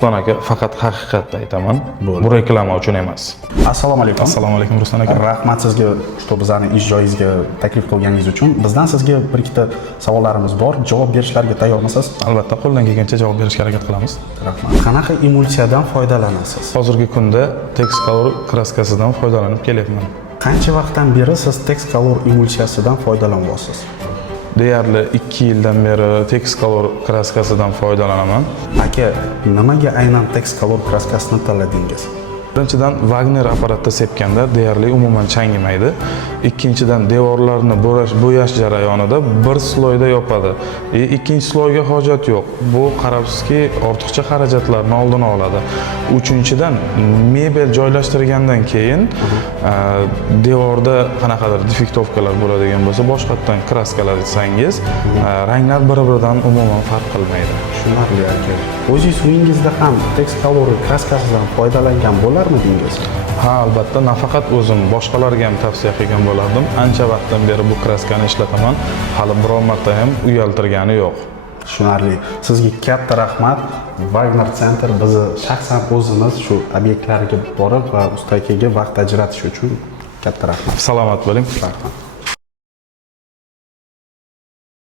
Ruslan aka, faqat haqiqatni aytaman. Bu reklama uchun emas. Assalomu alaykum. Assalomu alaykum Ruslan aka. Rahmat sizga, что bizani ish joyingizga taklif qilganingiz uchun. Bizdan sizga bir ikkita savollarimiz bor. Javob berishlarga tayyormisiz? Albatta, qo'ldan kelgancha javob berishga harakat qilamiz. Rahmat. Qanaqa emulsiyadan foydalanasiz? Hozirgi kunda Texcolor kraskasidan foydalanib kelyapman. Qancha vaqtdan beri siz Texcolor emulsiyasidan foydalanyapsiz? Deyarli 2 yildan beri Texcolor kraskasidan foydalanaman. Aka, nimaga aynan Texcolor kraskasini tanladingiz? Birinchidan, Wagner apparatda sepganda deyarli umuman changimaydi. Ikkinchidan, devorlarni bo'yash jarayonida bir sloyda yopadi. Ikkinchi sloyga hojat yo'q. Bu qarabsizki, ortiqcha xarajatlarni oldini oladi. Uchinchidan, mebel joylashtirgandan keyin devorda qanaqadir defektovkalar bo'ladigan bo'lsa, boshqatdan kraskalatsangiz, ranglar bir-biridan umuman farq qilmaydi. Tushunarli aka. O'zingiz uyingizda ham Texcolor kraskasidan foydalangan bo'larmidingiz? Ha, albatta, nafaqat o'zim, boshqalarga ham tavsiya qilgan bo'lardim. Ancha vaqtdan beri bu kraskani ishlataman. Hali biror marta ham uyaltirgani yo'q. Tushunarli. Sizga katta rahmat. Wagner Center bizni shaxsan o'zimiz shu obyektlarga borib va usta akaga vaqt ajratish uchun katta rahmat. Salomat bo'ling. Rahmat.